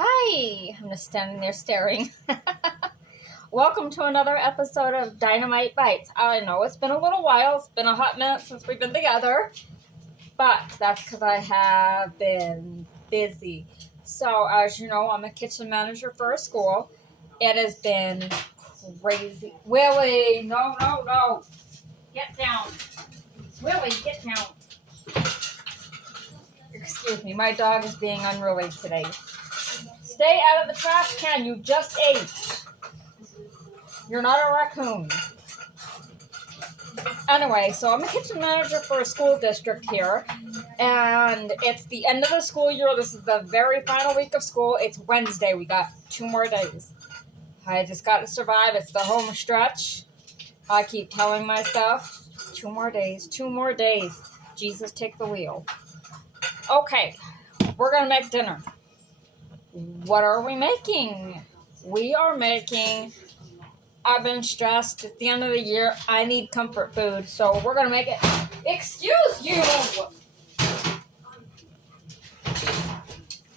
Hi! I'm just standing there staring. Welcome to another episode of Dynamite Bites. I know it's been a little while. It's been a hot minute since we've been together. But that's because I have been busy. So, as you know, I'm a kitchen manager for a school. It has been crazy. Willie! No. Get down. Willie, get down. Excuse me, my dog is being unruly today. Stay out of the trash can. You just ate. You're not a raccoon. Anyway, so I'm a kitchen manager for a school district here. And it's the end of the school year. This is the very final week of school. It's Wednesday. We got 2 more days. I just got to survive. It's the home stretch. I keep telling myself, 2 more days. 2 more days. Jesus, take the wheel. Okay, we're going to make dinner. What are we making? We are making, I've been stressed. At the end of the year, I need comfort food. So we're going to make it. Excuse you!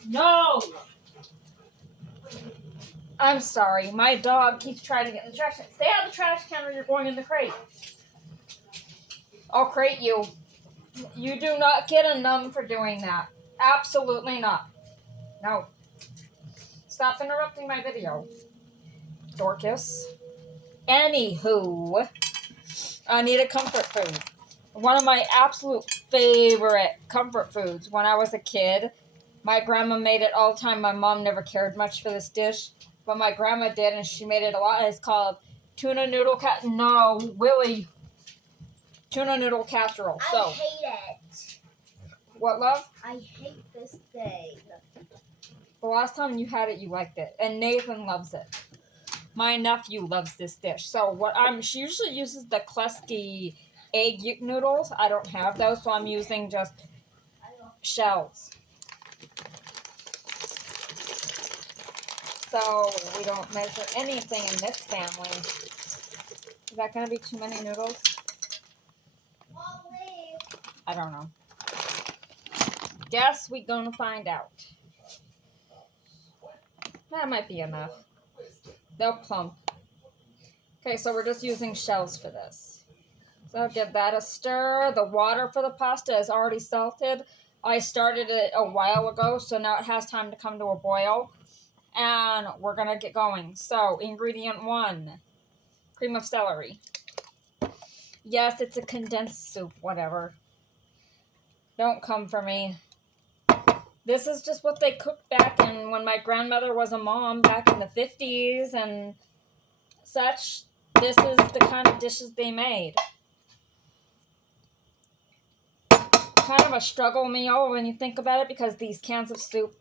No! I'm sorry. My dog keeps trying to get in the trash can. Stay out of the trash can or you're going in the crate. I'll crate you. You do not get a num for doing that. Absolutely not. No. Stop interrupting my video, Dorcas. Anywho, I need a comfort food. One of my absolute favorite comfort foods when I was a kid. My grandma made it all the time. My mom never cared much for this dish, but my grandma did, and she made it a lot. It's called tuna noodle Willie. Tuna noodle casserole. I hate it. What, love? I hate this thing. The last time you had it, you liked it. And Nathan loves it. My nephew loves this dish. So she usually uses the Klesky egg yolk noodles. I don't have those, so I'm using just shells. So we don't measure anything in this family. Is that going to be too many noodles? I don't know. Guess we're going to find out. That might be enough. They'll plump. Okay, so we're just using shells for this. So give that a stir. The water for the pasta is already salted. I started it a while ago, so now it has time to come to a boil. And we're going to get going. So, ingredient 1. Cream of celery. Yes, it's a condensed soup, whatever. Don't come for me. This is just what they cooked back in when my grandmother was a mom back in the 50s and such. This is the kind of dishes they made. Kind of a struggle meal when you think about it because these cans of soup,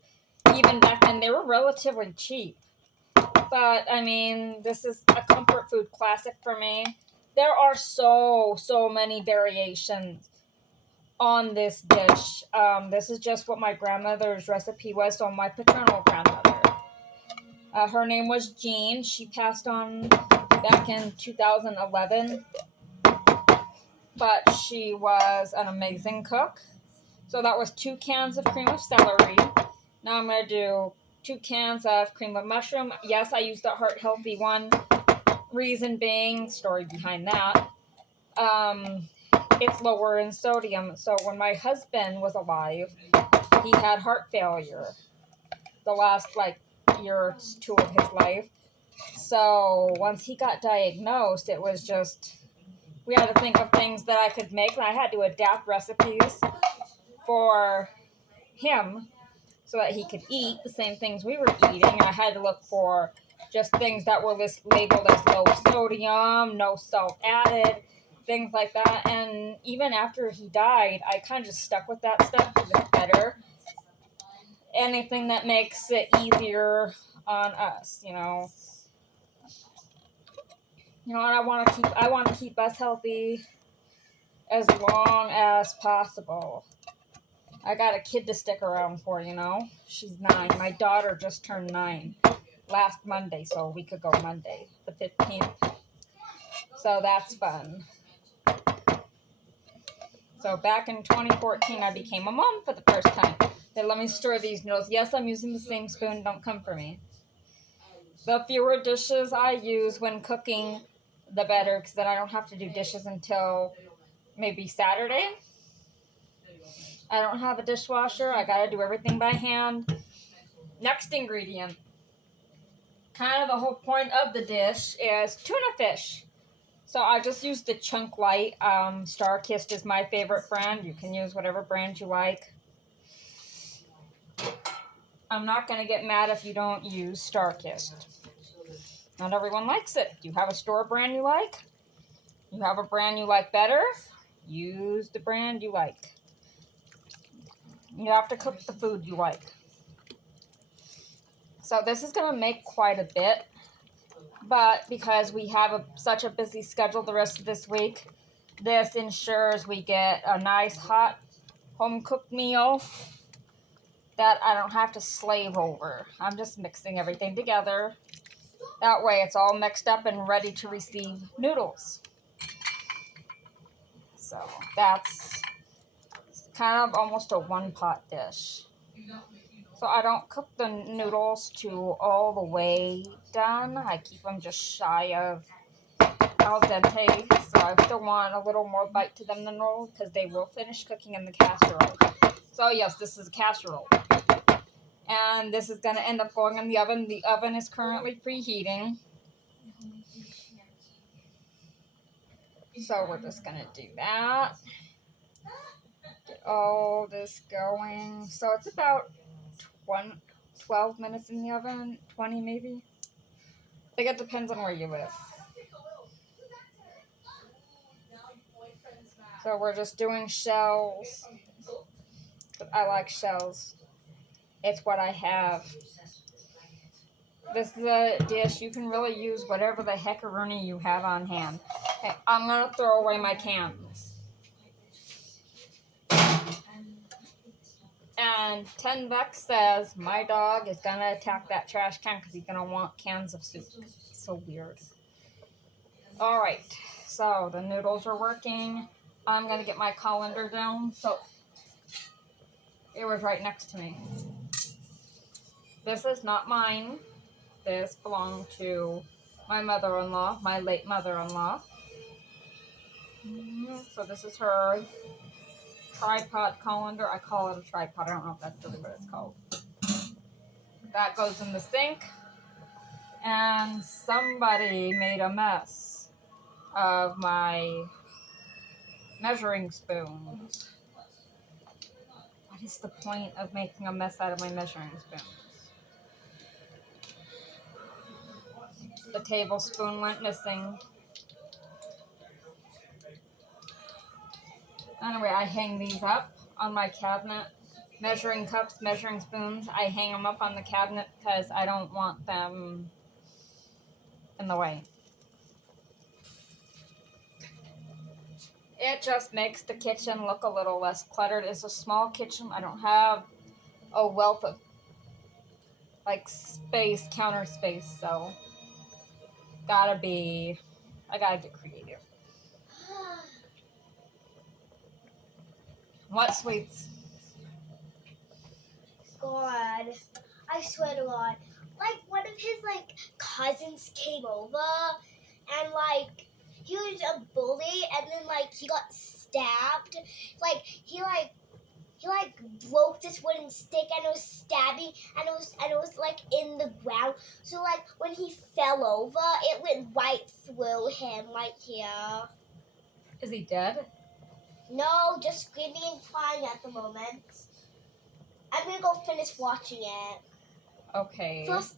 even back then, they were relatively cheap. But, I mean, this is a comfort food classic for me. There are so many variations on this dish. This is just what my grandmother's recipe was, so my paternal grandmother. Her name was Jean. She passed on back in 2011, but she was an amazing cook. So that was 2 cans of cream of celery. Now I'm going to do 2 cans of cream of mushroom. Yes, I used the heart healthy one. Reason being, story behind that, it's lower in sodium. So when my husband was alive, he had heart failure the last year or 2 of his life. So once he got diagnosed, it was just, we had to think of things that I could make, and I had to adapt recipes for him so that he could eat the same things we were eating. And I had to look for just things that were labeled as low sodium, no salt added, things like that. And even after he died, I kind of just stuck with that stuff because it's better. Anything that makes it easier on us, you know. You know, and I want to keep us healthy as long as possible. I got a kid to stick around for, you know. She's 9. My daughter just turned 9 last Monday, so a week ago Monday, the 15th. So that's fun. So back in 2014, I became a mom for the first time. Okay, let me stir these noodles. Yes, I'm using the same spoon. Don't come for me. The fewer dishes I use when cooking, the better, because then I don't have to do dishes until maybe Saturday. I don't have a dishwasher. I gotta do everything by hand. Next ingredient. Kind of the whole point of the dish is tuna fish. So I just used the Chunk Light. Star-Kissed is my favorite brand. You can use whatever brand you like. I'm not going to get mad if you don't use Star-Kissed. Not everyone likes it. You have a store brand you like? You have a brand you like better? Use the brand you like. You have to cook the food you like. So this is going to make quite a bit. But because we have such a busy schedule the rest of this week, this ensures we get a nice hot home-cooked meal that I don't have to slave over. I'm just mixing everything together. That way it's all mixed up and ready to receive noodles. So that's kind of almost a one-pot dish. So I don't cook the noodles to all the way done. I keep them just shy of al dente. So I still want a little more bite to them than normal because they will finish cooking in the casserole. So yes, this is a casserole. And this is going to end up going in the oven. The oven is currently preheating. So we're just going to do that. Get all this going. So it's about 12 minutes in the oven. 20 maybe. I think it depends on where you live. So we're just doing shells. I like shells. It's what I have. This is a dish. You can really use whatever the heckaroonie you have on hand. Okay, I'm going to throw away my cans. And 10 bucks says my dog is going to attack that trash can because he's going to want cans of soup. It's so weird. Alright, so the noodles are working. I'm going to get my colander down. So it was right next to me. This is not mine. This belonged to my mother-in-law, my late mother-in-law. So this is her tripod colander. I call it a tripod. I don't know if that's really what it's called. That goes in the sink. And somebody made a mess of my measuring spoons. What is the point of making a mess out of my measuring spoons? The tablespoon went missing. Anyway, I hang these up on my cabinet. Measuring cups, measuring spoons, I hang them up on the cabinet because I don't want them in the way. It just makes the kitchen look a little less cluttered. It's a small kitchen. I don't have a wealth of space, counter space, so I gotta get creative. What sweets? God, I swear to God. One of his, cousins came over, and, he was a bully, and then, he got stabbed. He broke this wooden stick, and it was stabbing, and it was, in the ground. So, when he fell over, it went right through him, right here. Is he dead? No, just screaming and crying at the moment. I'm gonna go finish watching it. Okay. First,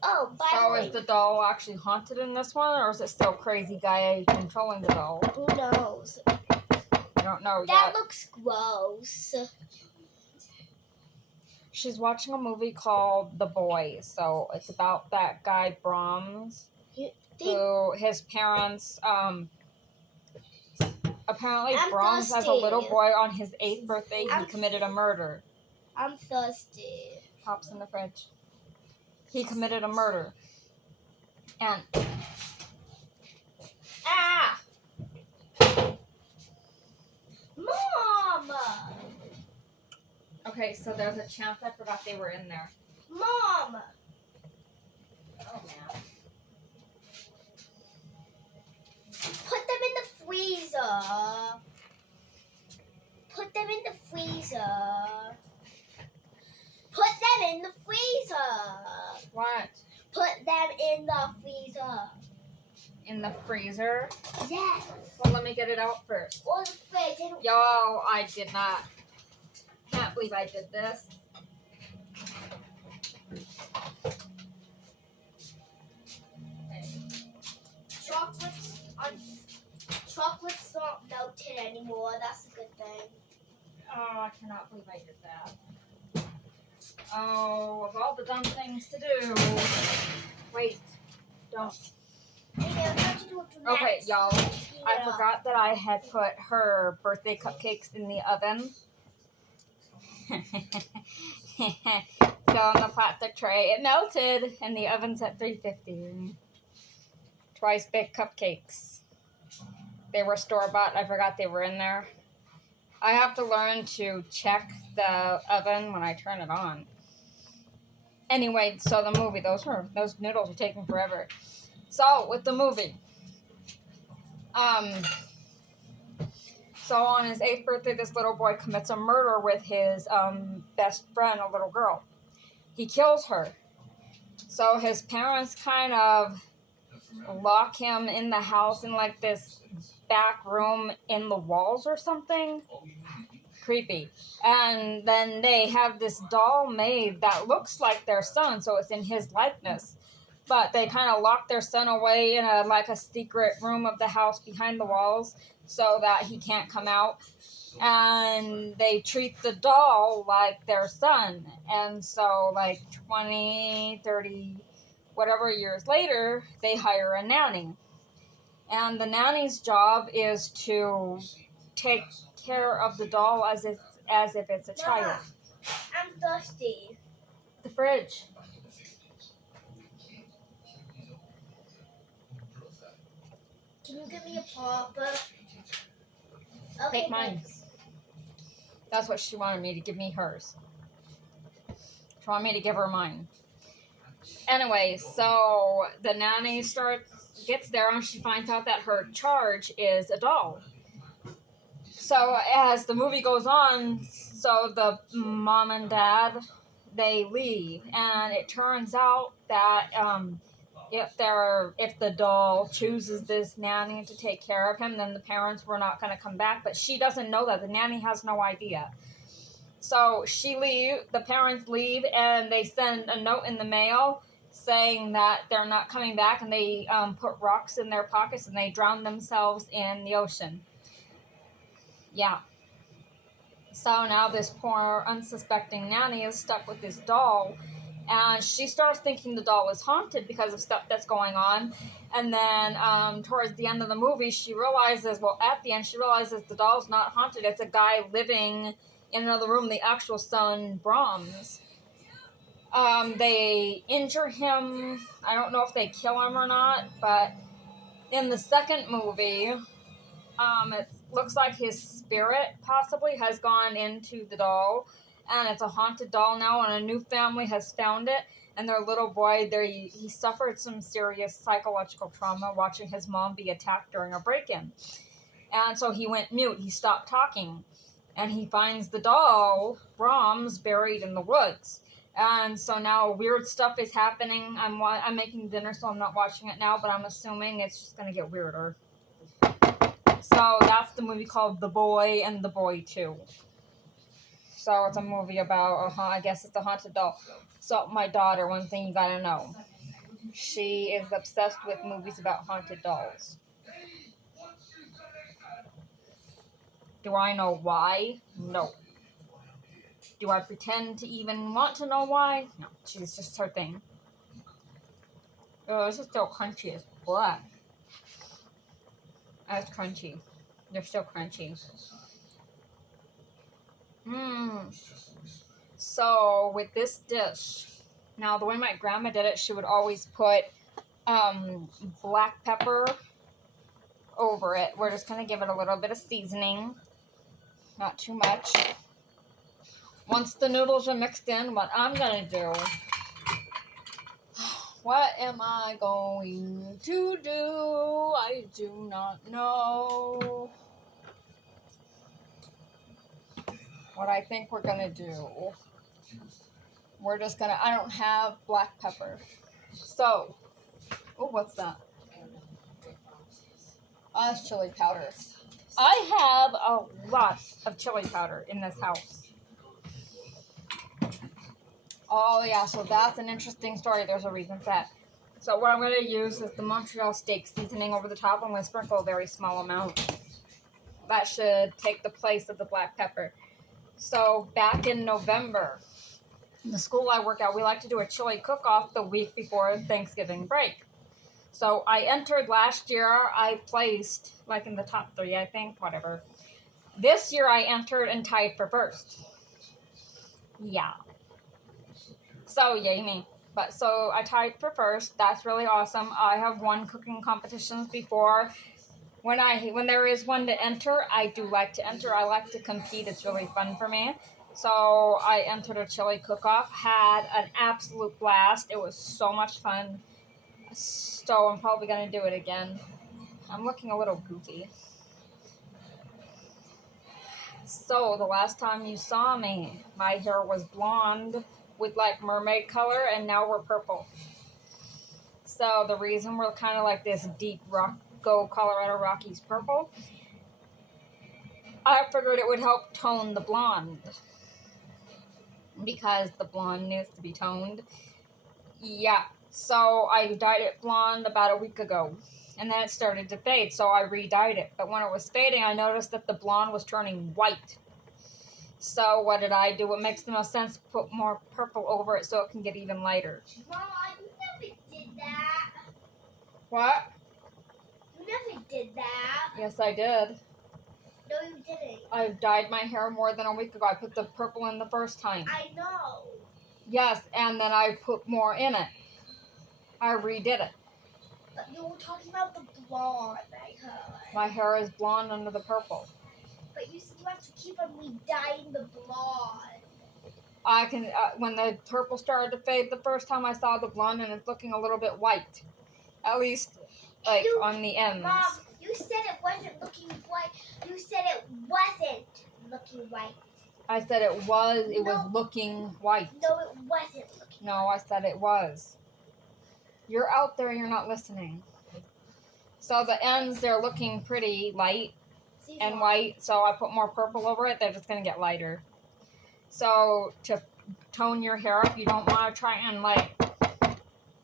by So the way, is the doll actually haunted in this one, or is it still crazy guy controlling the doll? who knows? I don't know That yet. looks gross. She's watching a movie called The Boy. So it's about that guy Brahms, who his parents apparently Brahms as a little boy on his 8th birthday he committed a murder. I'm thirsty. Pops in the fridge. He committed a murder. And Mom! Okay, so there's a chance I forgot they were in there. Mom! Oh, man. Put them in the freezer. Put them in the freezer. Put them in the freezer. What? Put them in the freezer. In the freezer? Yes. Well, let me get it out first. Or the fridge. Yo, I did not. Can't believe I did this. Chocolate's not melted anymore. That's a good thing. Oh, I cannot believe I did that. Oh, of all the dumb things to do. Wait, don't. Okay, y'all. I forgot that I had put her birthday cupcakes in the oven. So on the plastic tray, it melted, and the oven's at 350. Twice big cupcakes. They were store-bought. I forgot they were in there. I have to learn to check the oven when I turn it on. Anyway, so the movie, those noodles are taking forever. So with the movie, so on his 8th birthday, this little boy commits a murder with his best friend, a little girl. He kills her. So his parents kind of lock him in the house in like this back room in the walls or something. Creepy. And then they have this doll made that looks like their son, so it's in his likeness. But they kind of lock their son away in a secret room of the house behind the walls so that he can't come out. And they treat the doll like their son. And so 20, 30, whatever years later, they hire a nanny. And the nanny's job is to take care of the doll as if it's a child. I'm thirsty. The fridge. Can you give me a popper? Okay, Take mine. That's what she wanted me to give me hers. She wanted me to give her mine. Anyway, so the nanny gets there and she finds out that her charge is a doll. So as the movie goes on, so the mom and dad, they leave, and it turns out that if the doll chooses this nanny to take care of him, then the parents were not going to come back. But she doesn't know that. The nanny has no idea. So the parents leave, and they send a note in the mail saying that they're not coming back, and they put rocks in their pockets and they drown themselves in the ocean. Yeah. So now this poor unsuspecting nanny is stuck with this doll, and she starts thinking the doll is haunted because of stuff that's going on. And then towards the end of the movie, at the end, she realizes the doll's not haunted. It's a guy living in another room, the actual son, Brahms. They injure him. I don't know if they kill him or not, but in the second movie, it looks like his spirit possibly has gone into the doll, and it's a haunted doll now, and a new family has found it, and their little boy, he suffered some serious psychological trauma watching his mom be attacked during a break-in. And so he went mute. He stopped talking, and he finds the doll, Brahms, buried in the woods. And so now weird stuff is happening. I'm making dinner, so I'm not watching it now, but I'm assuming it's just going to get weirder. So that's the movie called The Boy and the Boy 2. So it's a movie about, I guess it's a haunted doll. So my daughter, one thing you gotta know, she is obsessed with movies about haunted dolls. Do I know why? No. Do I pretend to even want to know why? No, she's just her thing. Oh, this is still crunchy as black. That's crunchy. They're still crunchy. So with this dish, now the way my grandma did it, she would always put black pepper over it. We're just going to give it a little bit of seasoning. Not too much. once the noodles are mixed in, what I'm gonna do, what am I going to do? I do not know. What I think we're gonna do, we're just gonna, I don't have black pepper. So, oh, what's that? Oh, that's chili powder. I have a lot of chili powder in this house. Oh, yeah, so that's an interesting story. There's a reason for that. So what I'm going to use is the Montreal steak seasoning over the top. I'm going to sprinkle a very small amount. That should take the place of the black pepper. So back in November, in the school I work at, we like to do a chili cook-off the week before Thanksgiving break. So I entered last year. I placed, like, in the top 3, I think, whatever. This year I entered and tied for first. Yeah. So, yay me. But so I tied for first. That's really awesome. I have won cooking competitions before. When there is one to enter, I do like to enter. I like to compete. It's really fun for me. So I entered a chili cook-off. Had an absolute blast. It was so much fun. So I'm probably going to do it again. I'm looking a little goofy. So the last time you saw me, my hair was blonde with like mermaid color, and now we're purple. So the reason we're kind of like this deep Colorado Rockies purple, I figured it would help tone the blonde because the blonde needs to be toned. Yeah, so I dyed it blonde about a week ago, and then it started to fade, so I re-dyed it. But when it was fading, I noticed that the blonde was turning white. So what did I do? What makes the most sense? Put more purple over it so it can get even lighter. Mom, you never did that. What? You never did that. Yes, I did. No, you didn't. I dyed my hair more than a week ago. I put the purple in the first time. I know. Yes, and then I put more in it. I redid it. But you were talking about the blonde I heard. My hair is blonde under the purple. But you said you have to keep on re-dyeing the blonde. I can, when the purple started to fade the first time, I saw the blonde and it's looking a little bit white. At least, like, on the ends. Mom, you said it wasn't looking white. You said it wasn't looking white. I said it was looking white. No, it wasn't looking No, I said it was. You're out there, you're not listening. So the ends, they're looking pretty light and white, so I put more purple over it. They're just going to get lighter. So to tone your hair, if you don't want to try and, like,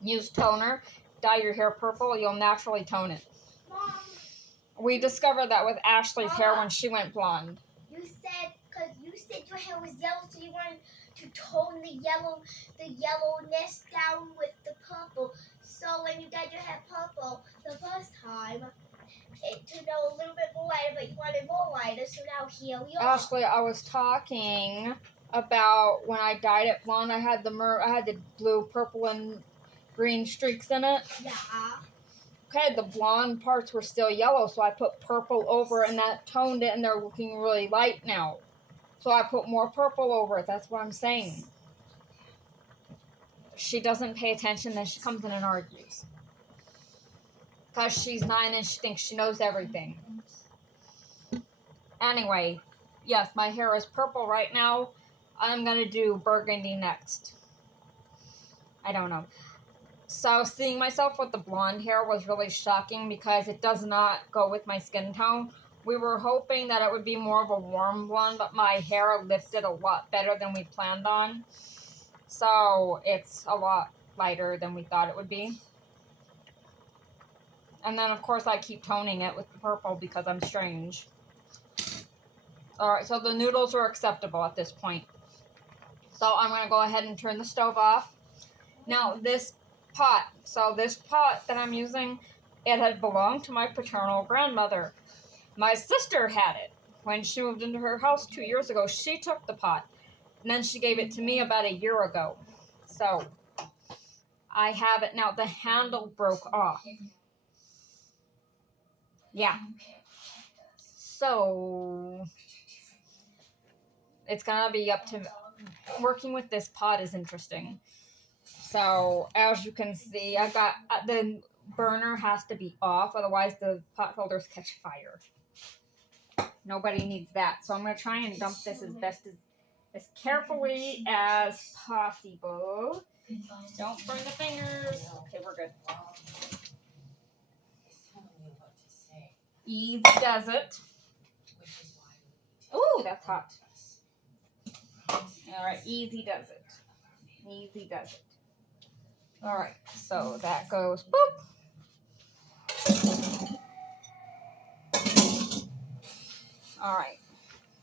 use toner, dye your hair purple, you'll naturally tone it. Mom, we discovered that with Ashley's hair when she went blonde. You said your hair was yellow, so you wanted to tone the yellowness down with the purple. So when you dyed your hair purple the first time, it turned out a little bit more lighter, but you wanted more lighter, so now here we are. Ashley, I was talking about when I dyed it blonde, I had the blue, purple, and green streaks in it. Yeah. Okay, the blonde parts were still yellow, so I put purple over, and that toned it, and they're looking really light now. So I put more purple over it. That's what I'm saying. She doesn't pay attention, then she comes in and argues. Because she's 9 and she thinks she knows everything. Anyway, yes, my hair is purple right now. I'm going to do burgundy next. I don't know. So seeing myself with the blonde hair was really shocking because it does not go with my skin tone. We were hoping that it would be more of a warm blonde, but my hair lifted a lot better than we planned on. So it's a lot lighter than we thought it would be. And then, of course, I keep toning it with the purple because I'm strange. Alright, so the noodles are acceptable at this point. So I'm going to go ahead and turn the stove off. Now, this pot that I'm using, it had belonged to my paternal grandmother. My sister had it when she moved into her house 2 years ago. She took the pot, and then she gave it to me about a year ago. So I have it now. The handle broke off. Yeah. So it's gonna be up to working with this pot is interesting. So as you can see, I got the burner has to be off, otherwise the pot holders catch fire. Nobody needs that. So I'm gonna try and dump this as carefully as possible. Don't burn the fingers. Okay, we're good. Easy does it. Ooh, that's hot. All right, easy does it. Easy does it. All right, so that goes boop. All right,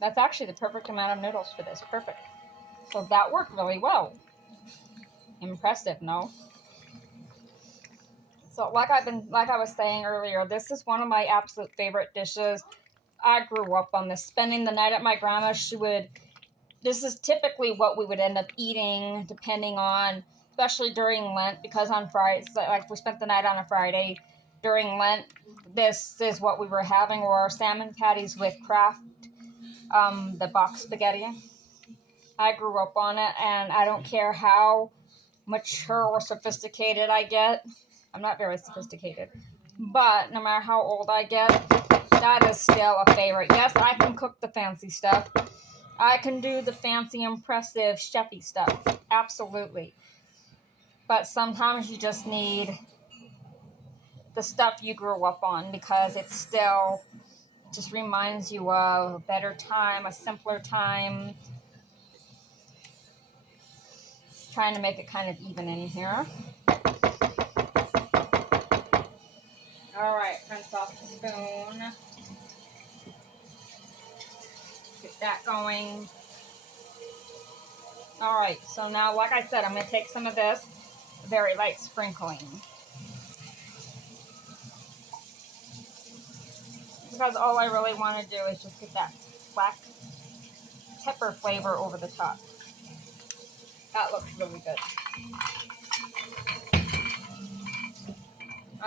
that's actually the perfect amount of noodles for this. Perfect. So that worked really well. Impressive, no? So like I was saying earlier, this is one of my absolute favorite dishes. I grew up on this. Spending the night at my grandma's, this is typically what we would end up eating, depending on, especially during Lent, because on Fridays, like we spent the night on a Friday during Lent, this is what we were having, were our salmon patties with Kraft, the box spaghetti. I grew up on it, and I don't care how mature or sophisticated I get. I'm not very sophisticated, but no matter how old I get, that is still a favorite. Yes, I can cook the fancy stuff. I can do the fancy, impressive, chefy stuff. Absolutely. But sometimes you just need the stuff you grew up on, because it still just reminds you of a better time, a simpler time. Trying to make it kind of even in here. All right, rinse off the spoon. Get that going. All right, so now, like I said, I'm going to take some of this, very light sprinkling. Because all I really want to do is just get that black pepper flavor over the top. That looks really good.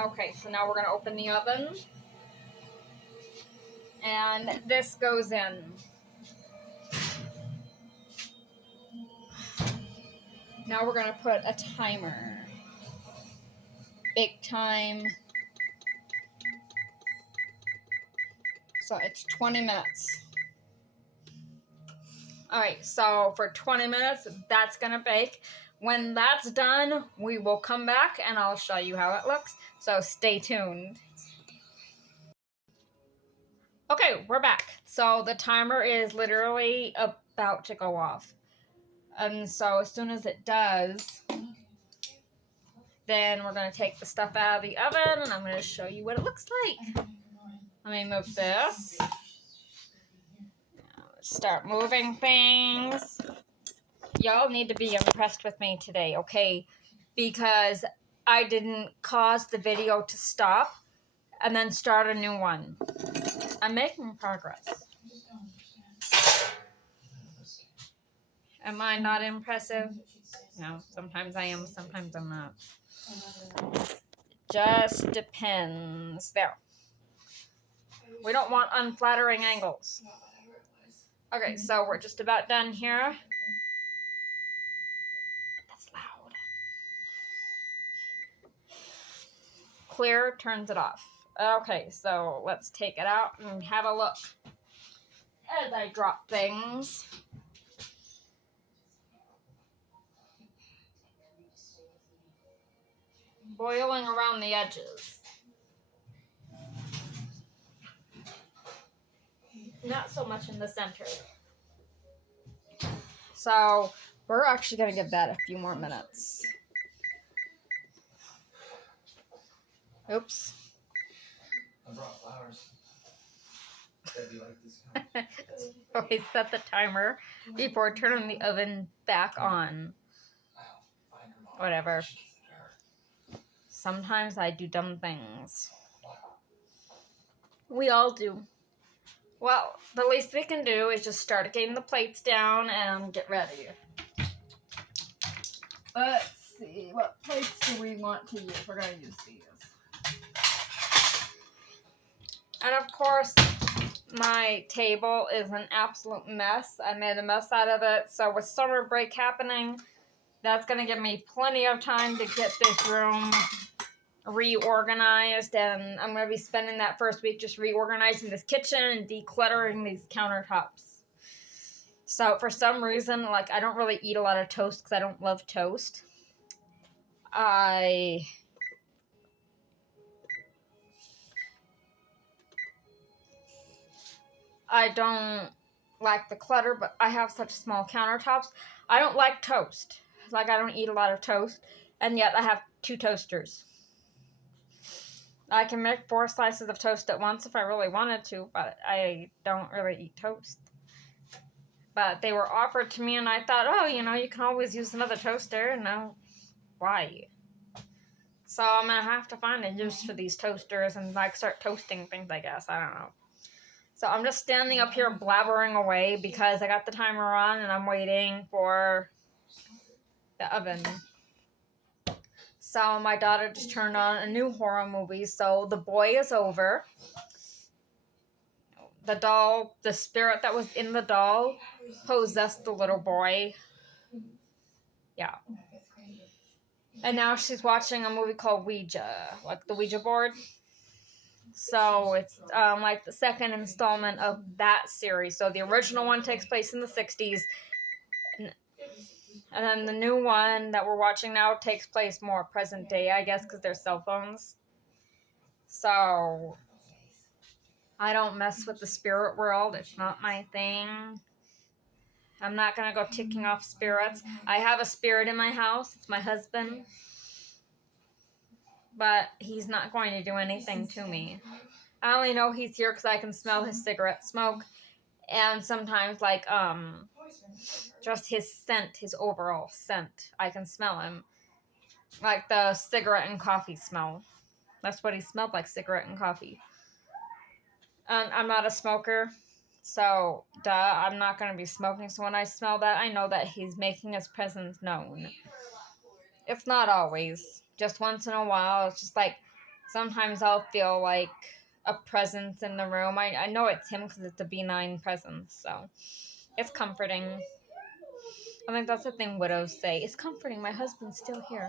Okay, so now we're going to open the oven. And this goes in. Now we're going to put a timer. Bake time. So it's 20 minutes. Alright, so for 20 minutes, that's going to bake. When that's done, we will come back and I'll show you how it looks. So stay tuned. Okay, we're back. So the timer is literally about to go off. And so as soon as it does, then we're going to take the stuff out of the oven and I'm going to show you what it looks like. Let me move this. Start moving things. Y'all need to be impressed with me today, okay? Because I didn't cause the video to stop and then start a new one. I'm making progress. Am I not impressive? No, sometimes I am, sometimes I'm not. Just depends. There. We don't want unflattering angles. Okay, so we're just about done here. That's loud. Clear turns it off. Okay, so let's take it out and have a look as I drop things. Boiling around the edges. Not so much in the center. So we're actually going to give that a few more minutes. Oops. I brought flowers. That'd be like this kind. So I set the timer before turning the oven back on. Whatever. Sometimes I do dumb things. We all do. Well, the least we can do is just start getting the plates down and get ready. Let's see, what plates do we want to use? We're going to use these. And of course, My table is an absolute mess. I made a mess out of it. So with summer break happening, that's going to give me plenty of time to get this room reorganized. And I'm going to be spending that first week just reorganizing this kitchen and decluttering these countertops. So for some reason, like, I don't really eat a lot of toast because I don't love toast. I don't like the clutter, but I have such small countertops. I don't like toast. Like, I don't eat a lot of toast, and yet I have 2 toasters. I can make 4 slices of toast at once if I really wanted to, but I don't really eat toast. But they were offered to me, and I thought, oh, you know, you can always use another toaster. No, why? So I'm going to have to find a use for these toasters and, like, start toasting things, I guess. I don't know. So I'm just standing up here blabbering away because I got the timer on and I'm waiting for the oven. So my daughter just turned on a new horror movie. So The Boy is over. The doll, the spirit that was in the doll possessed the little boy. Yeah. And now she's watching a movie called Ouija, like the Ouija board. So it's like the second installment of that series. So the original one takes place in the 60s. And then the new one that we're watching now takes place more present day, I guess, because they're cell phones. So I don't mess with the spirit world. It's not my thing. I'm not going to go ticking off spirits. I have a spirit in my house. It's my husband. But he's not going to do anything to me. I only know he's here because I can smell his cigarette smoke. And sometimes, like, just his scent, his overall scent. I can smell him. Like the cigarette and coffee smell. That's what he smelled like, cigarette and coffee. I'm not a smoker, so I'm not going to be smoking. So when I smell that, I know that he's making his presence known. It's not always. Just once in a while. It's just like, sometimes I'll feel like a presence in the room. I know it's him because it's a benign presence, so it's comforting. I think that's the thing widows say. It's comforting. My husband's still here.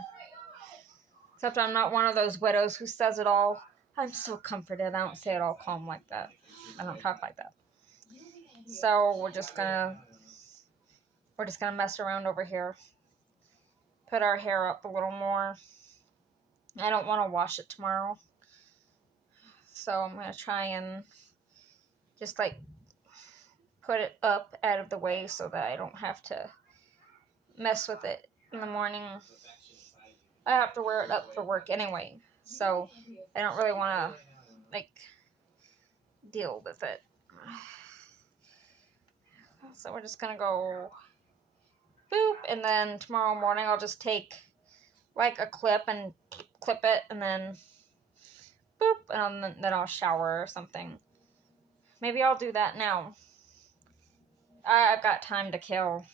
Except I'm not one of those widows who says it all. I'm so comforted. I don't say it all calm like that. I don't talk like that. So we're just gonna mess around over here. Put our hair up a little more. I don't want to wash it tomorrow. So I'm gonna try and just like put it up out of the way so that I don't have to mess with it in the morning. I have to wear it up for work anyway. So I don't really want to like deal with it. So we're just gonna go boop, and then tomorrow morning I'll just take like a clip and clip it, and then boop, and then I'll shower or something. Maybe I'll do that now. I've got time to kill.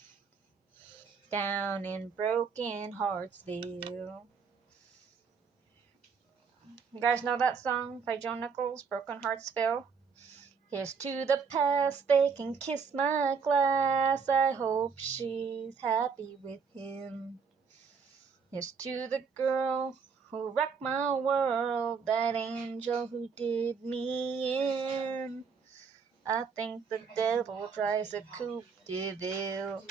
Down in Broken Heartsville. You guys know that song by Joe Nichols, Broken Heartsville? Here's to the past, they can kiss my glass. I hope she's happy with him. Here's to the girl who wrecked my world, that angel who did me in. I think the devil drives a coupe de ville.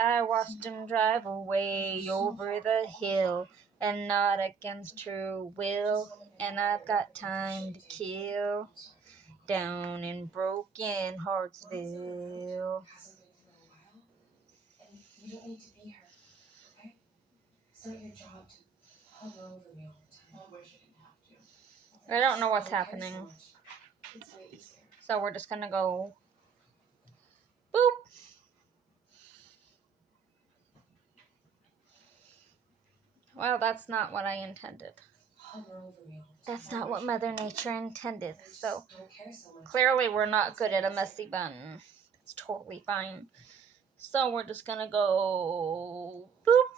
I watched him drive away over the hill, and not against her will. And I've got time to kill. Down in Broken Heartsville. And you don't need to be her, okay? It's not your job to hover over me all the time. I wish I didn't have to. I don't know what's happening. It's way easier. So we're just gonna go boop. Well, that's not what I intended. Hover over me all the time. That's not what Mother Nature intended. So Don't care so much. clearly we're not good at a messy bun. It's totally fine. So we're just gonna go boop,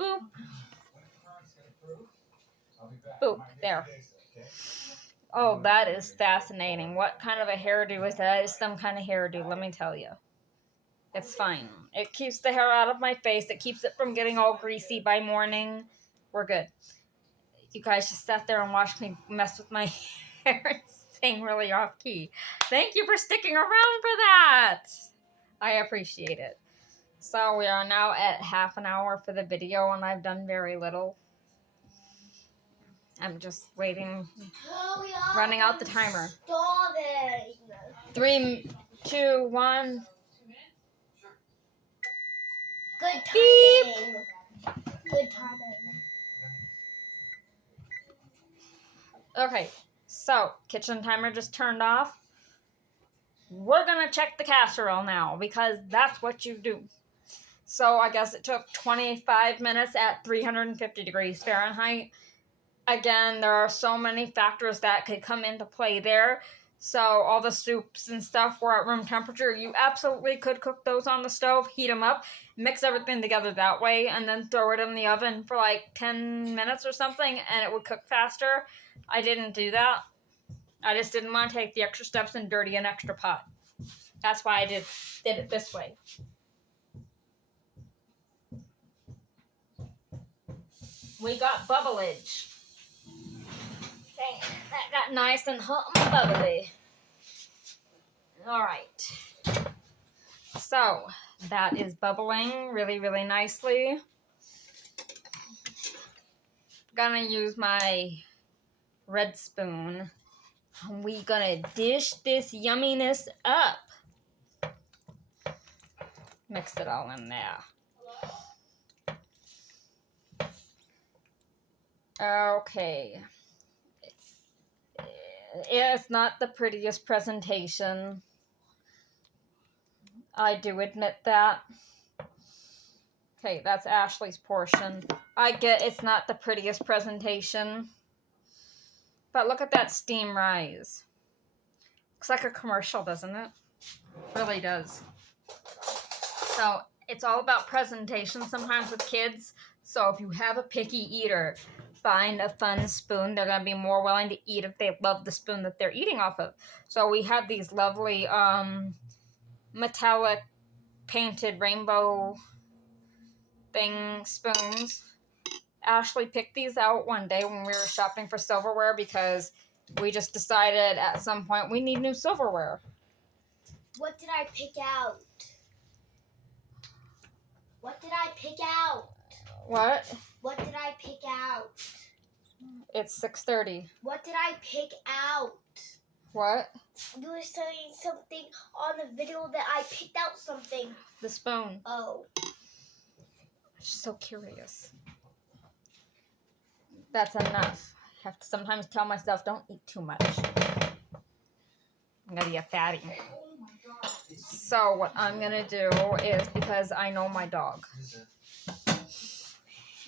boop, boop. There. Oh, that is fascinating. What kind of a hairdo is that? It's some kind of hairdo, let me tell you. It's fine. It keeps the hair out of my face. It keeps it from getting all greasy by morning. We're good. You guys just sat there and watched me mess with my hair and sing really off key. Thank you for sticking around for that. I appreciate it. So we are now at half an hour for the video, and I've done very little. I'm just waiting, running out the timer. Starving. 3, 2, 1. Good Beep. timing. Good timing. Okay, so kitchen timer just turned off. We're gonna check the casserole now because that's what you do. So I guess it took 25 minutes at 350 degrees Fahrenheit. Again, there are so many factors that could come into play there. So all the soups and stuff were at room temperature. You absolutely could cook those on the stove, heat them up, mix everything together that way, and then throw it in the oven for like 10 minutes or something, and it would cook faster. I didn't do that. I just didn't want to take the extra steps and dirty an extra pot. That's why I did it this way. We got bubblage. Okay, that got nice and hot and bubbly. Alright. So, that is bubbling really, really nicely. Gonna use my red spoon. And we gonna dish this yumminess up. Mix it all in there. Okay. It's not the prettiest presentation. I do admit that. Okay, that's Ashley's portion. I get it's not the prettiest presentation. But look at that steam rise. Looks like a commercial, doesn't it? Really does. So, it's all about presentation sometimes with kids. So, if you have a picky eater, find a fun spoon. They're going to be more willing to eat if they love the spoon that they're eating off of. So, we have these lovely metallic painted rainbow thing spoons. Ashley picked these out one day when we were shopping for silverware because we just decided at some point we need new silverware. What did I pick out? What did I pick out? What? What did I pick out? It's 6:30. What did I pick out? What? You were saying something on the video that I picked out something. The spoon. Oh. I'm just so curious. That's enough. I have to sometimes tell myself, don't eat too much. I'm going to be a fatty. So what I'm going to do is, because I know my dog.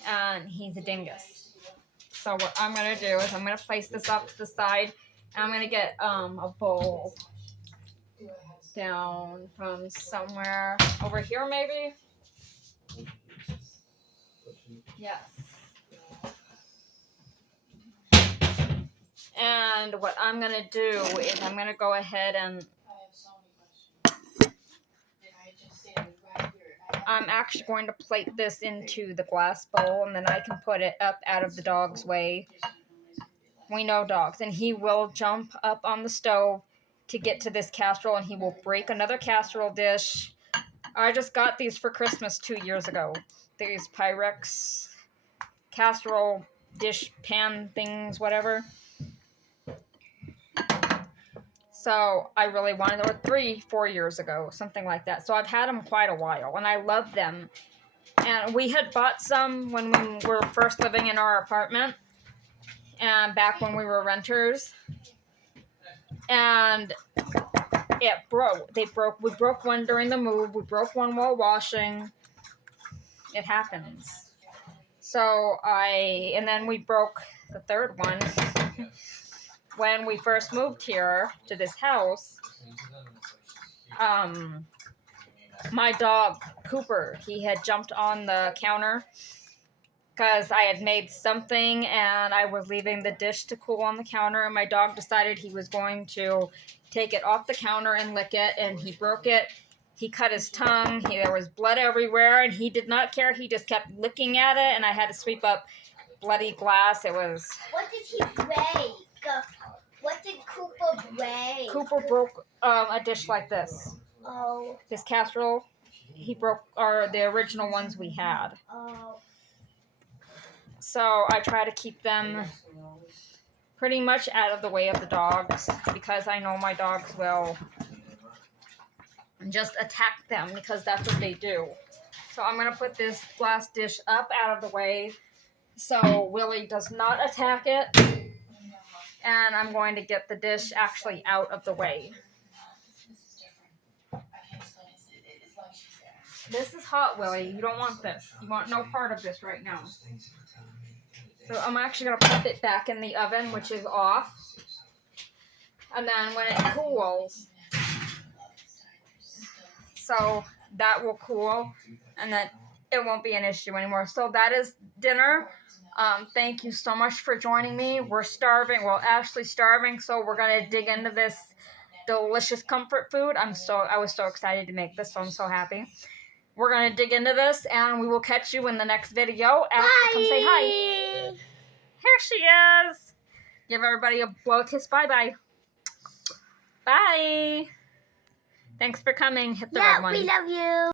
And he's a dingus. So what I'm going to do is I'm going to place this off to the side. And I'm going to get a bowl down from somewhere over here maybe. Yes. And what I'm going to do is I'm going to go ahead and I'm actually going to plate this into the glass bowl, and then I can put it up out of the dog's way. We know dogs, and he will jump up on the stove to get to this casserole, and he will break another casserole dish. I just got these for Christmas 2 years ago. These Pyrex casserole dish pan things, whatever. So I really wanted them 3-4 years ago, something like that. So I've had them quite a while, and I love them. And we had bought some when we were first living in our apartment, and back when we were renters. And it broke. We broke one during the move. We broke one while washing. It happens. So and then we broke the third one. When we first moved here to this house, my dog, Cooper, he had jumped on the counter because I had made something and I was leaving the dish to cool on the counter, and my dog decided he was going to take it off the counter and lick it, and he broke it. He cut his tongue. There was blood everywhere, and he did not care. He just kept licking at it, and I had to sweep up bloody glass. It was... What did he break? What did Cooper break? Cooper broke a dish like this. Oh. This casserole. He broke the original ones we had. Oh. So I try to keep them pretty much out of the way of the dogs, because I know my dogs will just attack them, because that's what they do. So I'm going to put this glass dish up out of the way so Willie does not attack it. And I'm going to get the dish actually out of the way. This is hot, Willie. You don't want this. You want no part of this right now. So I'm actually going to put it back in the oven, which is off. And then when it cools, so that will cool, and then it won't be an issue anymore. So that is dinner. Thank you so much for joining me. We're starving. Well, Ashley's starving, so we're going to dig into this delicious comfort food. I was so excited to make this, so I'm so happy. We're going to dig into this, and we will catch you in the next video. Ashley, come say hi. Here she is. Give everybody a blow kiss. Bye-bye. Bye. Thanks for coming. Hit the red one. We love you.